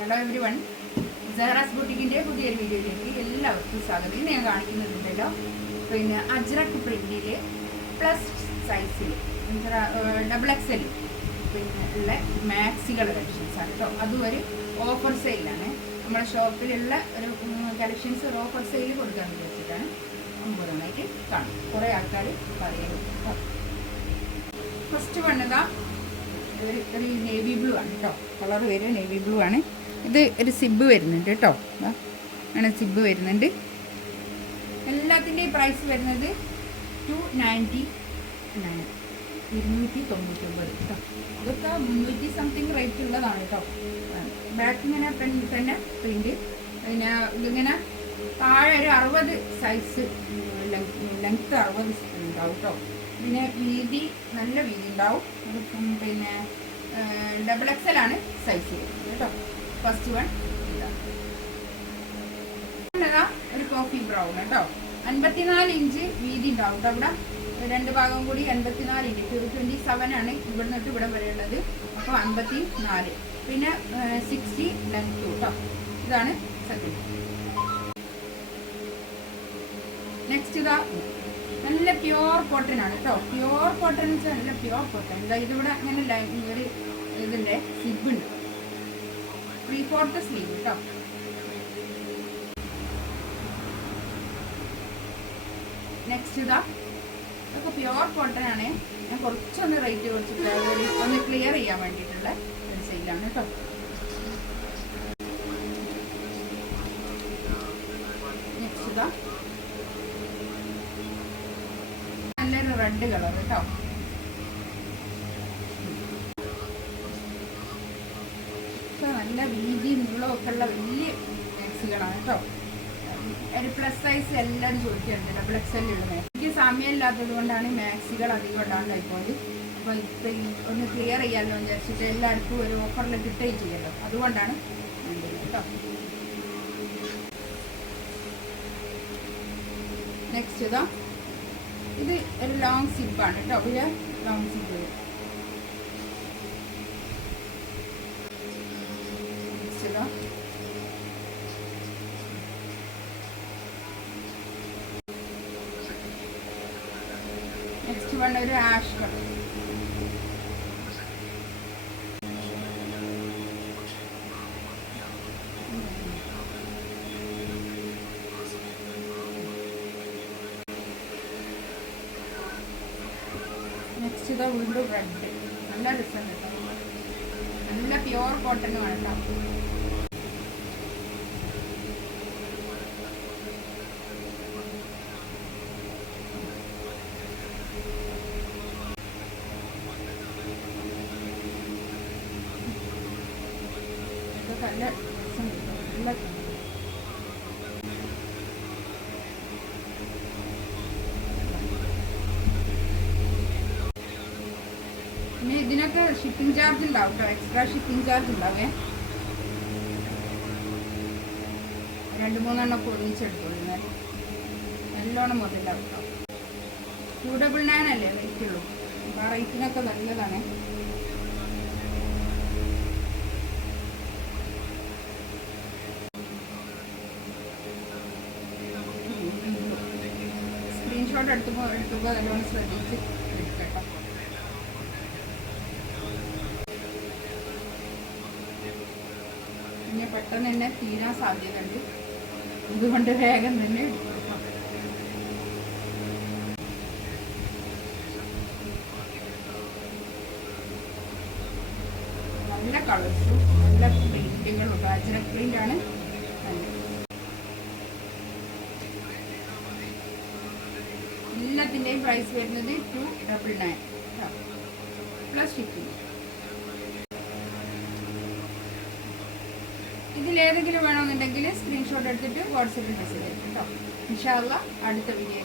Hello everyone സെഹറാസ് ബുട്ടിക്കിന്റെ പുതിയൊരു വീഡിയോയിലേക്ക് എല്ലാവർക്കും സ്വാഗതം. ഇന്ന് ഞാൻ കാണിക്കുന്നുണ്ടല്ലോ പിന്നെ അജ്രക് പ്രിന്റിൽ പ്ലസ് സൈസിൽ ഡബിൾ എക്സൽ പിന്നെ ഉള്ള മാക്സി കളക്ഷൻസ് ആണ് കേട്ടോ അതും ഓഫർ സെയിലാണ് നമ്മുടെ ഷോപ്പിലുള്ള ഒരു കളക്ഷൻസ് ഒരു ഓഫർ സെയിൽ കൊടുക്കാൻ വിചാരിച്ചിട്ടാണ് ഒമ്പതായിട്ട് കാണും. കുറേ ആൾക്കാർ പറയുന്നത് ഫസ്റ്റ് വണ്ണതാ ഒരു ഒരു നേവി ബ്ലൂ ആണ് കേട്ടോ കളർ വരിക നേവി ബ്ലൂ ആണ്. ഇത് ഒരു സിബ് വരുന്നുണ്ട് കേട്ടോ ആണ് സിബ് വരുന്നുണ്ട്. എല്ലാത്തിന്റെയും പ്രൈസ് വരുന്നത് ടു നയന്റി നയൻ ഇരുന്നൂറ്റി തൊണ്ണൂറ്റൊമ്പത് കേട്ടോ ഇതൊക്കെ മുന്നൂറ്റി സംതിങ് റേറ്റ് ഉള്ളതാണ് കേട്ടോ ബാക്ക് ഇങ്ങനെ പെൻ തന്നെ പ്രിന്റ് പിന്നെ ഇതിങ്ങനെ താഴെ ഒരു അറുപത് സൈസ് ലെങ്ത് അറുപത് ഉണ്ടാവും കേട്ടോ പിന്നെ വീതി നല്ല വീതി ഉണ്ടാവും. പിന്നെ ഡബിൾ എക്സൽ ആണ് സൈസ് കേട്ടോ. ഫസ്റ്റ് വൺ ഇതാ. ഒരു കോഫി ബ്രൗൺ കേട്ടോ. അൻപത്തിനാല് ഇഞ്ച് വീതി ഉണ്ടാവും കേട്ടോ ഇവിടെ. രണ്ട് ഭാഗം കൂടി അൻപത്തിനാല് ഇഞ്ച് ടു ട്വന്റി സെവൻ ആണ് ഇവിടെ നിന്നിട്ട് ഇവിടെ വരെ ഉള്ളത്. അപ്പോൾ അൻപത്തി നാല് പിന്നെ സിക്സ്റ്റി ലെങ്ത് കേട്ടോ. ഇതാണ് സെക്കൻഡ് നെക്സ്റ്റ് ഇതാ നല്ല പ്യുവർ കോട്ടൺ ആണ് കേട്ടോ പ്യുവർ കോട്ടൺ എന്ന് വെച്ചാൽ നല്ല പ്യുവർ കോട്ടൺ എന്താ ഇതിവിടെ അങ്ങനെ ലൈൻ ഒരു ഇതിന്റെ സിബ് ഉണ്ട്. ത്രീ ഫോർത്ത് സ്ലീവ് കേട്ടോ നെക്സ്റ്റ് ഇതാ. ഇതൊക്കെ പ്യുവർ കോട്ടൺ ആണ്. ഞാൻ കുറച്ചൊന്ന് റേറ്റ് കുറച്ചിട്ട് ഒന്ന് ക്ലിയർ ചെയ്യാൻ വേണ്ടിയിട്ടുള്ള ഒരു സെയിലാണ് കേട്ടോ നെക്സ്റ്റ് ഇതാ. റെഡ് കളർ കേട്ടോ. നല്ല വീതി നീളമൊക്കെ ഉള്ള വലിയ മാക്സികളാണ് കേട്ടോ. ഒരു പ്ലസ് സൈസ് എല്ലാവരും ചോദിക്കുന്നുണ്ട് ഡബിൾ എക്സ് എൽ എനിക്ക് സമയം സമയമില്ലാത്തത് കൊണ്ടാണ് മാക്സികൾ അധികം ഇടാണ്ടായി പോയത്. അപ്പോൾ ഇപ്പം ഒന്ന് ക്ലിയർ ചെയ്യാമല്ലോ എന്ന് വിചാരിച്ചിട്ട് എല്ലാവർക്കും ഒരു ഓഫറിൽ കിട്ടുകയും ചെയ്യല്ലോ. അതുകൊണ്ടാണ് കേട്ടോ. നെക്സ്റ്റ് ഇതാ. ഇത് ഒരു ലോങ് സിപ്പാണ് കേട്ടോ. ഇത് ലോങ് സിപ്പ് നെക്സ്റ്റ് വൺ ഒരു ആഷ് കളർ നെക്സ്റ്റ് ഇതാ വീണ്ടും റെഡ് നല്ല ഡിസൈൻ നല്ല പ്യുവർ കോട്ടൺ വേണ്ട നല്ല നല്ല പിന്നെ ഇതിനൊക്കെ ഷിപ്പിംഗ് ചാർജ് ഉണ്ടാവും കേട്ടോ എക്സ്ട്രാ ഷിപ്പിംഗ് ചാർജ് ഉണ്ടാവേ രണ്ട് മൂന്നെണ്ണം എന്നാൽ നല്ലോണം മുതലാവും കേട്ടോ ഡബിൾ നയൻ അല്ലേ റേറ്റ് ഉള്ളൂ അപ്പോൾ ആ റേറ്റിനൊക്കെ നല്ലതാണ് സ്ക്രീൻഷോട്ട് എടുത്തുമ്പോൾ എടുക്കുമ്പോൾ നല്ലോണം ശ്രദ്ധിച്ച് എടുക്കട്ടോ പിന്നെ പെട്ടെന്ന് തന്നെ തീരാൻ സാധ്യതയുണ്ട്. അതുകൊണ്ട് വേഗം തന്നെ നല്ല കളേഴ്സും നല്ല പ്രിന്റുകളും അജ്രക് പെയിന്റ് ആണ്. എല്ലാത്തിന്റെയും പ്രൈസ് വരുന്നത് two double nine plus shipping ഇതിലേതെങ്കിലും വേണമെന്നുണ്ടെങ്കിൽ സ്ക്രീൻഷോട്ട് എടുത്തിട്ട് വാട്സപ്പിൽ മെസ്സേജ് അയക്കും കേട്ടോ ഇൻഷാല്ല അടുത്ത വീഡിയോ